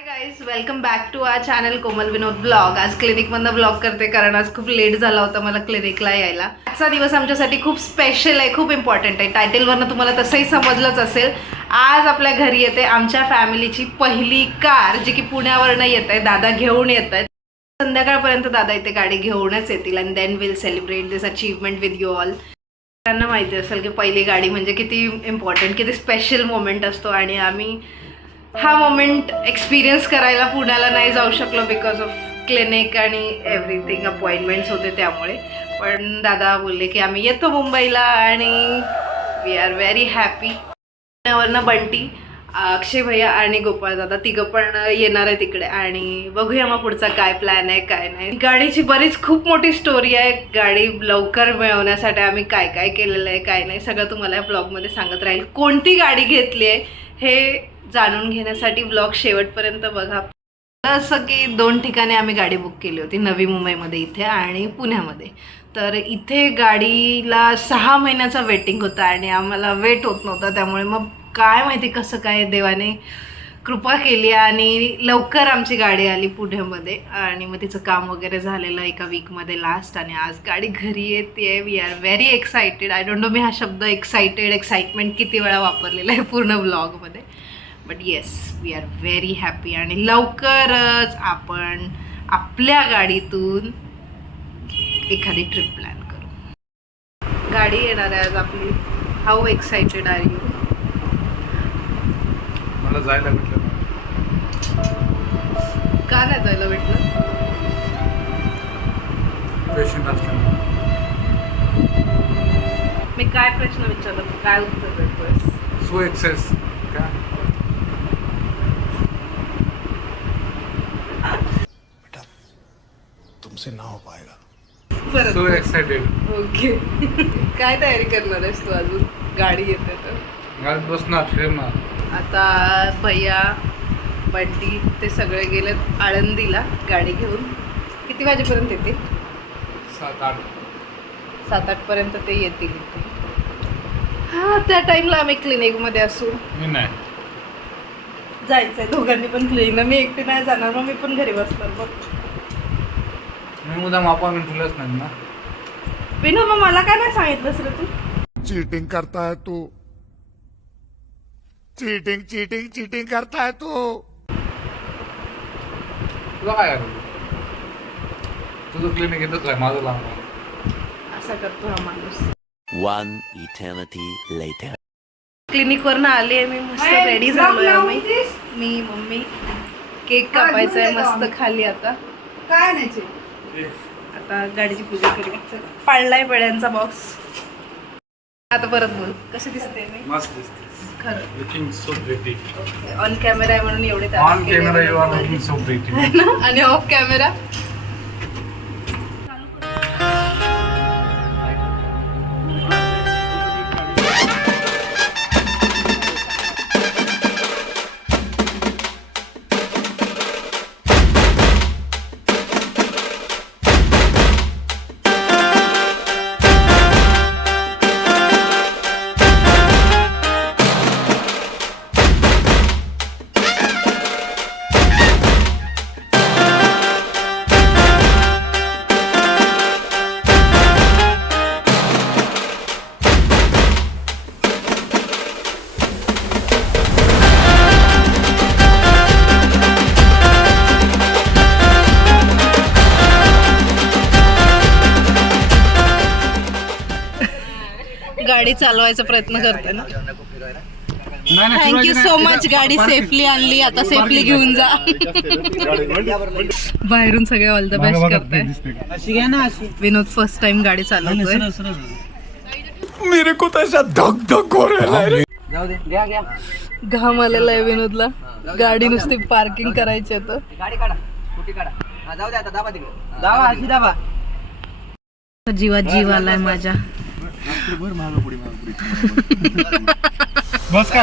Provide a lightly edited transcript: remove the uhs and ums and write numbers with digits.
High guys, welcome back to our channel Komal Vinod blog. आज क्लिनिकमधनं blog करते कारण आज खूप लेट झाला होता मला क्लिनिकला यायला. आजचा दिवस आमच्यासाठी खूप स्पेशल आहे, खूप इम्पॉर्टंट आहे. टायटलवरनं तुम्हाला तसंही समजलंच असेल. आज आपल्या घरी येते आमच्या फॅमिलीची पहिली कार, जी की पुण्यावरनं येत आहे. दादा घेऊन येत आहेत. संध्याकाळपर्यंत दादा इथे गाडी घेऊनच येतील and then will celebrate this achievement with you all. त्यांना माहिती असेल की पहिली गाडी म्हणजे किती इम्पॉर्टंट, किती स्पेशल मोमेंट असतो आणि आम्ही हा मोमेंट एक्सपिरियन्स करायला पुण्याला नाही जाऊ शकलो बिकॉज ऑफ क्लिनिक आणि एव्हरीथिंग, अपॉइंटमेंट्स होते त्यामुळे. पण दादा बोलले की आम्ही येतो मुंबईला आणि वी आर व्हेरी हॅपी. पुण्यावरनं बंटी, अक्षय भैया आणि गोपाळ दादा तिघं पण येणार आहे तिकडे आणि बघूया मग पुढचा काय प्लॅन आहे काय नाही. गाडीची बरीच खूप मोठी स्टोरी आहे. गाडी लवकर मिळवण्यासाठी आम्ही काय काय केलेलं आहे काय नाही सगळं तुम्हाला या ब्लॉगमध्ये सांगत राहील. कोणती गाडी घेतली आहे हे जाणून घेण्यासाठी ब्लॉग शेवटपर्यंत बघा. असं की 2 ठिकाणी आम्ही गाडी बुक केली होती, नवी मुंबईमध्ये इथे आणि पुण्यामध्ये. तर इथे गाडीला 6 महिन्याचा वेटिंग होता आणि आम्हाला वेट होत नव्हता. त्यामुळे मग काय माहिती कसं काय देवाने कृपा केली आणि लवकर आमची गाडी आली पुण्यामध्ये आणि मग तिचं काम वगैरे झालेलं एका वीकमध्ये लास्ट आणि आज गाडी घरी येते. We are very excited. I don't know मी हा शब्द एक्साइटमेंट किती वेळा वापरलेला आहे पूर्ण ब्लॉगमध्ये. But yes, we are very happy आणि लवकरच आपण आपल्या गाडीतून एखादी ट्रिप प्लॅन करू. गाडी येणार आहे आज आपली. How excited are you? मला जायला भेटलं. का नाही जायला भेटलं? पेशंट असल्यामुळे. मी काय प्रश्न विचारला, काय उत्तर देतोय? सो एक्सेस का बेटा तुमसे ना हो पाएगा. So excited. ओके. काय तयारी करणार आहेस तू अजून? गाडी येते तर गाडीत बसणार, फिरणार. आता भैया बंटी ते सगळे गेलेत आळंदीला गाडी घेऊन. किती वाजेपर्यंत येतील? 7-8. 7-8 पर्यंत ते येतील इथे. हां, त्या टाईमला आम्ही क्लिनिकमध्ये असू. मी नाही जायचंय दोघांनी पण क्लिनिकला. मी एकटी नाही जाणार, मग मी पण घरी बसणार. बघ मी उद्या अपॉइंटमेंट ठेवलंच नाही ना. विनो, मग मला काय नाही सांगितलंस रे तू? चीटिंग करता है तू. चीटिंग चीटिंग चीटिंग करता है तू. तुला काय करायचं? तुझं क्लिनिक येतच आहे, माझं लांब आहे. असा करतो हा माणूस. One eternity later. क्लिनिकवरनं आली आहे मी, मस्त रेडी झालोय आम्ही. मी मम्मी केक कापायचा आहे मस्त खाली. आता काय नाही, आता गाडीची पूजा करूया. पाळलाय पेड्यांचा बॉक्स. आता परत बोल, कशी दिसते मी? मस्त दिसते खरं. Looking so pretty. On camera आहे म्हणून एवढे on camera you are looking so pretty. आणि ऑफ कॅमेरा गाडी चालवायचा प्रयत्न करते ना. Thank you so much. गाडी सेफली आणली, आता सेफली घेऊन जा. बाहेरून सगळे ऑल द बेस्ट करताय. विनोद फर्स्ट टाइम गाडी चालवतोय. मेरे को तो ऐसा धक धक हो रहा है. घाम आलेला आहे विनोदला. गाडी नुसती पार्किंग करायची आहे तर. जीवात जीव आलाय माझ्या. बस का